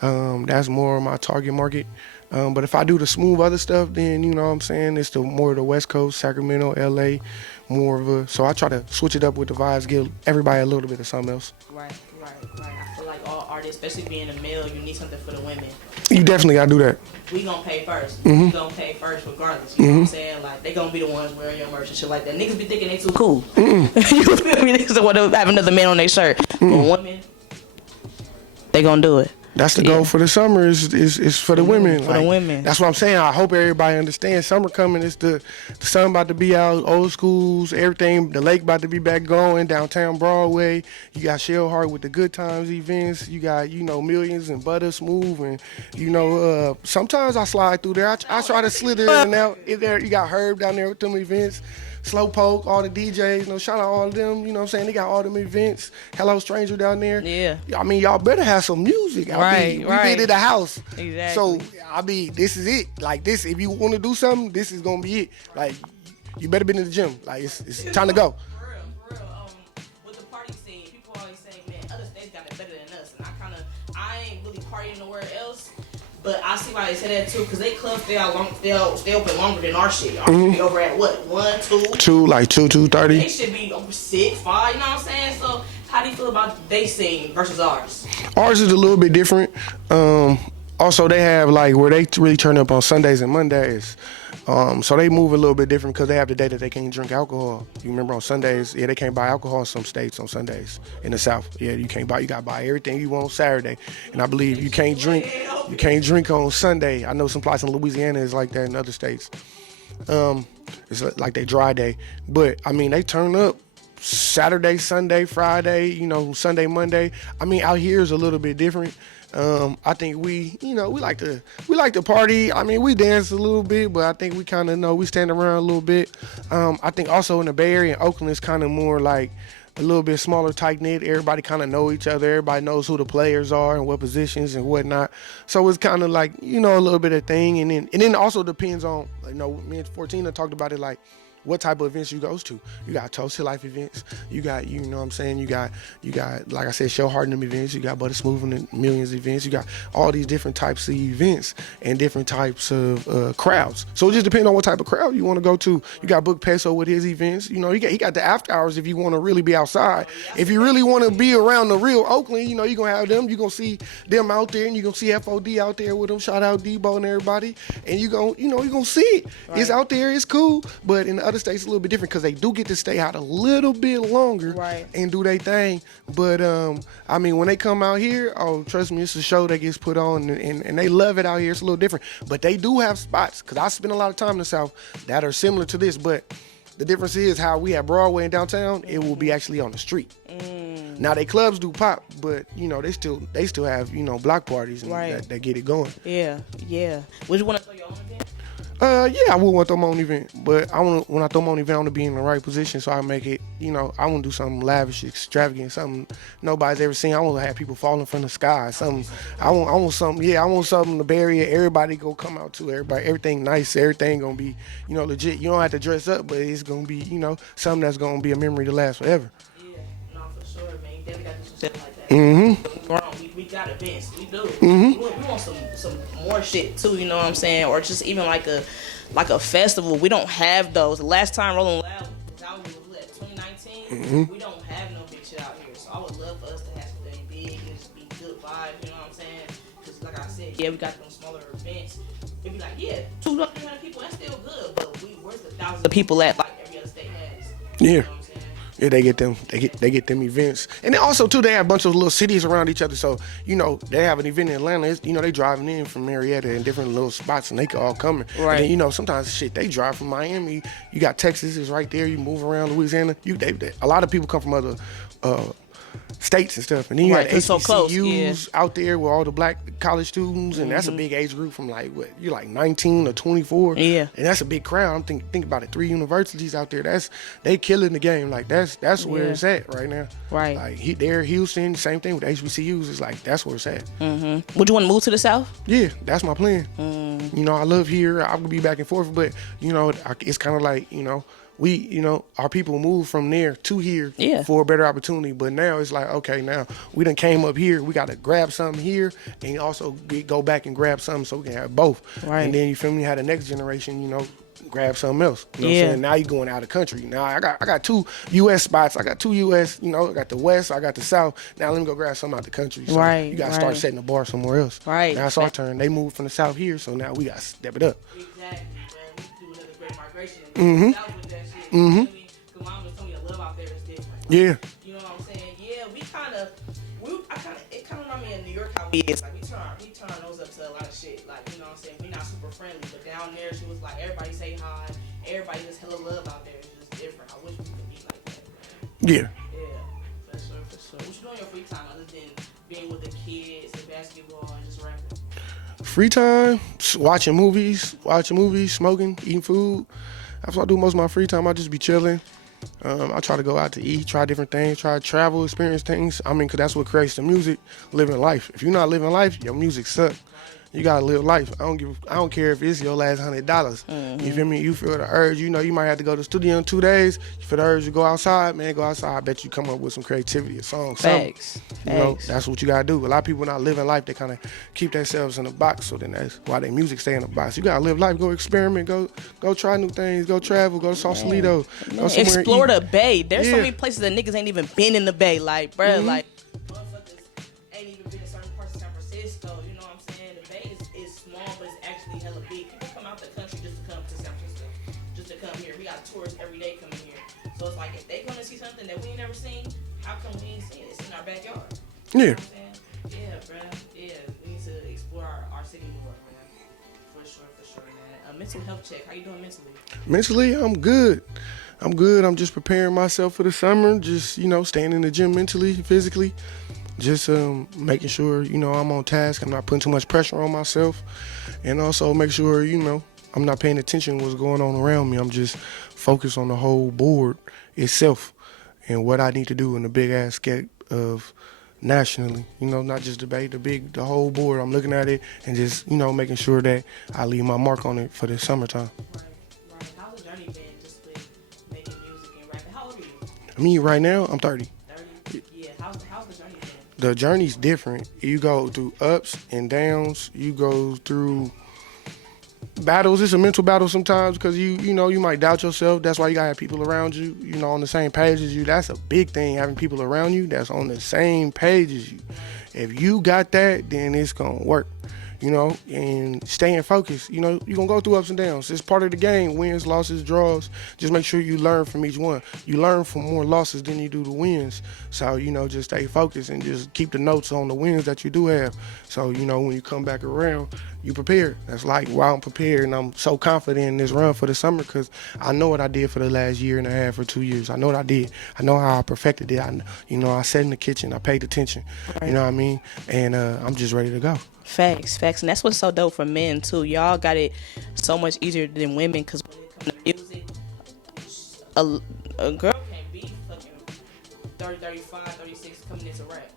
That's more of my target market. But if I do the smooth other stuff, then, you know what I'm saying, it's more of the West Coast, Sacramento, LA, more of a, so I try to switch it up with the vibes, give everybody a little bit of something else. Right. I feel like all artists, especially being a male, you need something for the women. You definitely gotta do that. We gonna pay first. Mm-hmm. We gonna pay first regardless. You know what I'm saying? Like, they gonna be the ones wearing your merch and shit like that. Niggas be thinking they too cool. You feel me? Niggas want to have another man on their shirt. But women, they gonna do it. That's the goal for the summer is for the women. For the women. That's what I'm saying. I hope everybody understands. Summer coming. It's the sun about to be out. Old schools, everything. The lake about to be back going. Downtown Broadway. You got Shellheart with the Good Times events. You got, Millions and Butter Smooth. And, sometimes I slide through there. I try to slither in and out. In there, you got Herb down there with them events. Slowpoke, all the DJs, shout out all of them, you know what I'm saying? They got all them events. Hello Stranger down there. Yeah. I mean, y'all better have some music. We did it a house. Exactly. So, this is it. Like, this, if you want to do something, this is going to be it. Like, you better be in the gym. Like, it's time to go. For real. With the party scene, people always say, man, other states got it better than us. And I ain't really partying nowhere else. But I see why they say that too, because they clubs stay open longer than our shit. Our should be over at what, 1, 2? 2:30. They should be over 6, 5. You know what I'm saying? So how do you feel about they scene versus ours? Ours is a little bit different. Also, they have like where they really turn up on Sundays and Mondays. So they move a little bit different because they have the day that they can't drink alcohol. You remember on Sundays, they can't buy alcohol in some states on Sundays in the South. Yeah, you can't buy. You gotta buy everything you want on Saturday. And I believe you can't drink on Sunday. I know some places in Louisiana is like that in other states. It's like they dry day. But I mean, they turn up Saturday, Sunday, Friday. Sunday, Monday. I mean, out here is a little bit different. I think we like to party. I mean, we dance a little bit, but I think we kind of we stand around a little bit. I think also in the Bay Area and Oakland, it's kind of more like a little bit smaller, tight knit. Everybody kind of know each other. Everybody knows who the players are and what positions and whatnot. So it's kind of like a little bit of thing. And then also depends on me and Fortina talked about it like what type of events you goes to. You got Toast to Life events. You got, you know what I'm saying, you got like I said, Show Hard them events. You got Butter Smooth and Millions events. You got all these different types of events and different types of crowds. So it just depends on what type of crowd you want to go to. You got Book Peso with his events. You know, he got the after hours if you want to really be outside. If you really want to be around the real Oakland, you know, you're going to have them. You're going to see them out there, and you're going to see FOD out there with them. Shout out Debo and everybody. And you're going to see it. Right. It's out there. It's cool. But in the other states, it's a little bit different because they do get to stay out a little bit longer and do their thing. But, I mean, when they come out here, oh, trust me, it's a show that gets put on, and they love it out here. It's a little different. But they do have spots, because I spend a lot of time in the South, that are similar to this. But the difference is how we have Broadway and downtown, it will be actually on the street. Now, they clubs do pop, but, you know, they still have, you know, block parties and that get it going. Yeah. Would you want to throw your own event? Yeah, I would want to throw my own event, but when I throw my own event, I want to be in the right position so I make it, you know, I want to do something lavish, extravagant, something nobody's ever seen. I want to have people falling from the sky, I want something to bury it. Everybody go come out to, everything nice, everything gonna be, you know, legit. You don't have to dress up, but it's gonna be, you know, something that's gonna be a memory to last forever. Yeah, no, for sure, man. You definitely got to do something like that. We got events. We do. We want some more shit too. You know what I'm saying? Or just even like a festival. We don't have those. The last time Rolling Loud was out, was 2019. We don't have no big shit out here. So I would love for us to have something big and just be good vibes. You know what I'm saying? Because like I said, yeah, we got them smaller events. It'd be like, yeah, 200-300 people. That's still good. But where's the thousands of people at like every other state has? Yeah. You know what I'm saying? Yeah, they get them events, and then also too they have a bunch of little cities around each other. So you know they have an event in Atlanta. It's, you know, they driving in from Marietta and different little spots, and they can all come. Right. And then, you know, sometimes shit they drive from Miami. You got Texas is right there. You move around Louisiana. A lot of people come from other states and stuff, and then you got HBCUs out there with all the black college students, and that's a big age group from like what you're like 19 or 24. Yeah, and that's a big crowd. I'm think about it. 3 universities out there. They killing the game. Like that's where it's at right now. Right. Like there, Houston, same thing with HBCUs. It's like that's where it's at. Would you want to move to the South? Yeah, that's my plan. You know, I love here. I could be back and forth, but you know, it's kind of like, you know, our people moved from there to here for a better opportunity. But now it's like, okay, now we done came up here. We got to grab something here and also go back and grab something so we can have both. Right. And then, you feel me, how the next generation, you know, grab something else. You know what I'm saying? Now you're going out of country. Now I got 2 U.S. spots. I got 2 U.S., you know, I got the West, I got the South. Now let me go grab something out the country. So you got to start setting the bar somewhere else. Right. Now it's our turn. They moved from the South here, so now we got to step it up. Exactly, man. We do another great migration. South with that shit. You know what I mean? Because mom just told me the love out there is different. Yeah. You know what I'm saying? Yeah, it kind of remind me of New York how we is. Like we turn our nose up to a lot of shit. Like, you know what I'm saying? We not super friendly, but down there she was like, everybody say hi. Everybody just hella love out there. It's just different. I wish we could be like that, man. Yeah. Yeah, for sure. What you do in your free time other than being with the kids and basketball and just rapping? Free time, watching movies, smoking, eating food. That's what I do most of my free time. I just be chilling. I try to go out to eat, try different things, try to travel, experience things. I mean, because that's what creates the music, living life. If you're not living life, your music sucks. You gotta live life. I don't care if it's your last $100. You feel me? You feel the urge. You know, you might have to go to the studio in 2 days. You feel the urge to go outside, man. Go outside. I bet you come up with some creativity, a song, something. You know, that's what you gotta do. A lot of people not living life. They kind of keep themselves in a box. So then that's why their music stay in a box. You gotta live life. Go experiment. Go try new things. Go travel. Go to Sausalito. Go somewhere. Explore the Bay. There's so many places that niggas ain't even been in the Bay. Like, bruh, like. Ain't even been in certain parts of San Francisco. You know what I'm saying? The Bay is small, but it's actually hella big. People come out the country just to come to San Francisco, just to come here. We got tourists every day coming here. So it's like, if they come to see something that we ain't never seen, how come we ain't seen it? It's in our backyard. You know what I'm saying? Yeah, bro. Yeah, we need to explore our city more, man. For sure, man. Mental health check. How you doing mentally? Mentally, I'm good. I'm just preparing myself for the summer. Just, you know, staying in the gym mentally, physically. Just making sure, you know, I'm on task. I'm not putting too much pressure on myself. And also make sure, you know, I'm not paying attention to what's going on around me. I'm just focused on the whole board itself and what I need to do in the big ass scape of nationally. You know, not just debate, the whole board. I'm looking at it and just, you know, making sure that I leave my mark on it for the summertime. Right. How's the journey been just with Me right now, I'm 30. 30? Yeah. How's the journey been? The journey's different. You go through ups and downs. You go through battles. It's a mental battle sometimes because you know you might doubt yourself. That's why you gotta have people around you, you know, on the same page as you. That's a big thing, having people around you that's on the same page as you. If you got that, then it's gonna work, you know, and staying focused. You know, you're gonna go through ups and downs. It's part of the game, wins, losses, draws. Just make sure you learn from each one. You learn from more losses than you do the wins. So, you know, just stay focused and just keep the notes on the wins that you do have. So, you know, when you come back around, you prepared. That's like why I'm prepared, and I'm so confident in this run for the summer because I know what I did for the last year and a half or 2 years. I know what I did. I know how I perfected it. I sat in the kitchen. I paid attention. Right. You know what I mean? And I'm just ready to go. Facts. And that's what's so dope for men, too. Y'all got it so much easier than women because when it comes to music, a girl can't be fucking 30, 35, 36 coming into rap.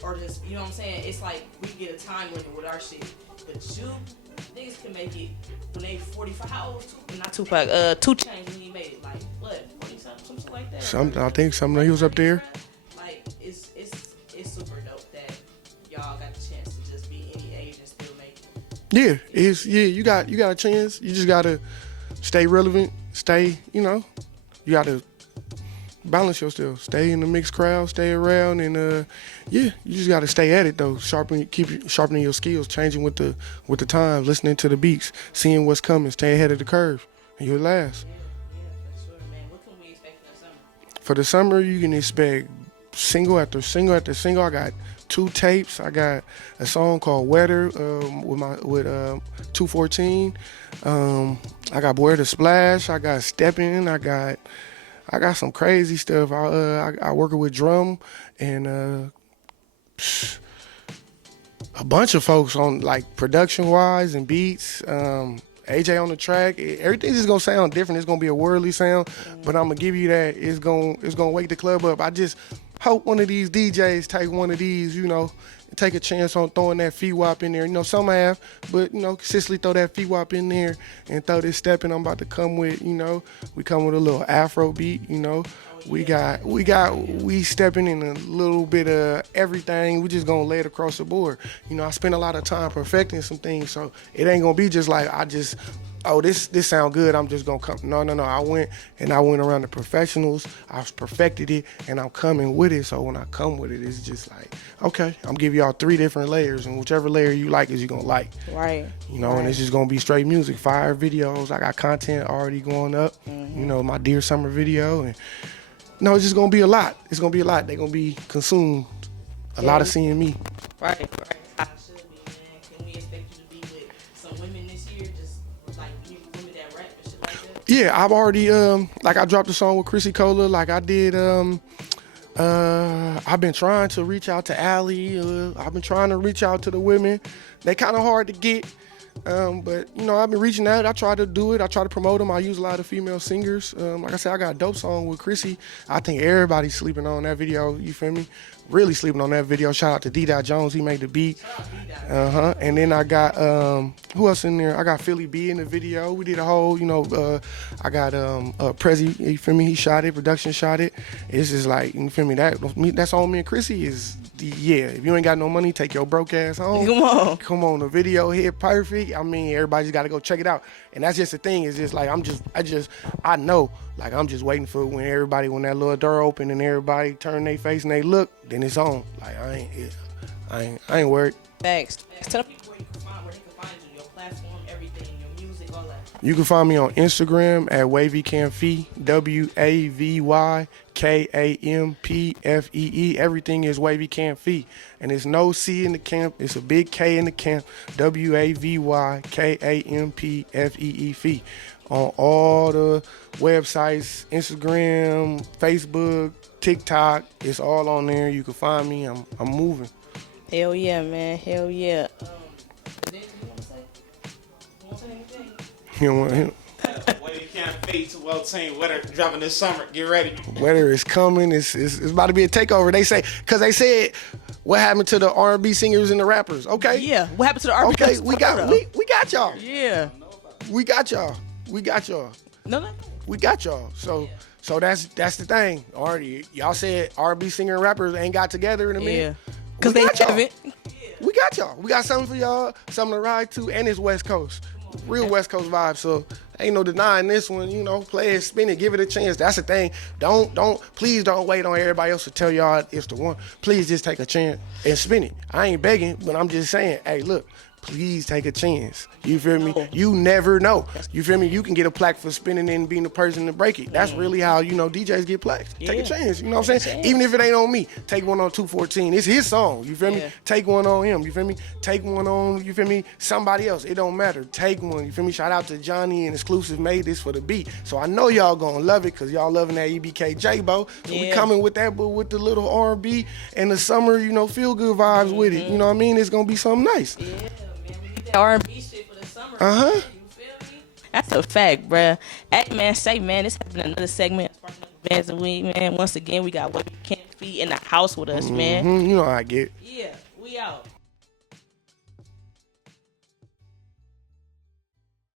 Or just, you know what I'm saying? It's like we get a time limit with our shit. But you, niggas can make it when they 45. How old was Tupac? Not Tupac. 2 Chainz when he made it. Like, what? 40 something like that? I think something he was up there. Like, it's super dope that y'all got the chance to just be any age and still make it. Yeah, you got a chance. You just gotta stay relevant. Stay, you know, you gotta balance yourself. Stay in the mixed crowd. Stay around, and you just gotta stay at it though. Keep sharpening your skills, changing with the times, listening to the beats, seeing what's coming. Stay ahead of the curve, and you'll last. Yeah, for sure, man. What can we expect for the summer? For the summer, you can expect single after single after single. I got 2 tapes. I got a song called Weather with 214. I got Boy to Splash. I got Steppin'. I got some crazy stuff. I working with drum and a bunch of folks on like production wise and beats. AJ on the track. Everything's just gonna sound different. It's gonna be a worldly sound, but I'm gonna give you that. It's gonna wake the club up. I just hope one of these DJs take one of these, you know, and take a chance on throwing that FWAP in there. You know, some have, but, you know, consistently throw that FWAP in there and throw this stepping I'm about to come with, you know. We come with a little Afro beat, you know. We stepping in a little bit of everything. We just gonna lay it across the board. You know, I spent a lot of time perfecting some things, so it ain't gonna be just like this sound good, I'm just gonna come. No. I went around the professionals, I perfected it, and I'm coming with it. So when I come with it, it's just like, okay, I'm giving y'all 3 different layers, and whichever layer you like is you gonna like. Right. You know, and it's just gonna be straight music, fire videos. I got content already going up. You know, my Dear Summer video, and no, it's just gonna be a lot. It's gonna be a lot. They're gonna be consumed. A lot of seeing me. Right. I should be, man. Can we expect you to be with some women this year? Just like women that rap and shit like that? Yeah, I've already I dropped a song with Chrissy Cola. Like I did I've been trying to reach out to Allie. I've been trying to reach out to the women. They kind of hard to get. But, you know, I've been reaching out. I try to do it. I try to promote them. I use a lot of female singers. Like I said, I got a dope song with Chrissy. I think everybody's sleeping on that video. You feel me? Really sleeping on that video. Shout out to D. Jones. He made the beat. And then I got, who else in there? I got Philly B in the video. We did a whole, you know, I got Prezi, you feel me? He shot it. Production shot it. It's just like, you feel me? That's all me and Chrissy is. Yeah, if you ain't got no money, take your broke ass home. Come on, the video hit perfect. I mean, everybody's got to go check it out. And that's just the thing. It's just like I know. Like I'm just waiting for when that little door open and everybody turn their face and they look, then it's on. Like I ain't worried. Thanks. Tell people where they can find you, your platform, everything, your music, all that. You can find me on Instagram at WavyKampFee, WavyKampFee. Everything is WavyKampFee. And there's no C in the camp. It's a big K in the camp. WavyKampFee. On all the websites, Instagram, Facebook, TikTok. It's all on there. You can find me. I'm moving. Hell yeah, man. Hell yeah. You want to say anything? You know what? WavyKampFee 214 Weather dropping this summer. Get ready. Weather is coming. It's about to be a takeover. They said, what happened to the R&B singers and the rappers? Okay. Yeah. What happened to the R&B? Okay, we got y'all. Yeah. We got y'all. No. we got y'all. So that's the thing. Already, y'all said R&B singer and rappers ain't got together in a minute. Yeah. Because they haven't. We got y'all. We got something for y'all, something to ride to, and it's West Coast. Real West Coast vibe. So ain't no denying this one, play it, spin it, give it a chance. That's the thing. Please don't wait on everybody else to tell y'all it's the one. Please just take a chance and spin it. I ain't begging, but I'm just saying, hey, look, please take a chance. You feel me? You never know. You feel me? You can get a plaque for spinning and being the person to break it. That's really how, DJs get plaques. Take a chance. You know what I'm saying? Even if it ain't on me, take one on 214. It's his song. You feel me? Take one on him. You feel me? Take one on, you feel me? Somebody else. It don't matter. Take one. You feel me? Shout out to Johnny and Exclusive made this for the beat. So I know y'all gonna love it because y'all loving that EBK J-Bo. So we coming with that, but with the little R&B and the summer, feel good vibes with it. You know what I mean? It's gonna be something nice. Yeah, man. We need that R&B shit for the summer. You feel me? That's a fact, bruh. Hey, man, this has been another segment of Sparking Up the Bands and We, man. Once again, we got WavyKampFee in the house with us, man. You know how I get. Yeah, we out.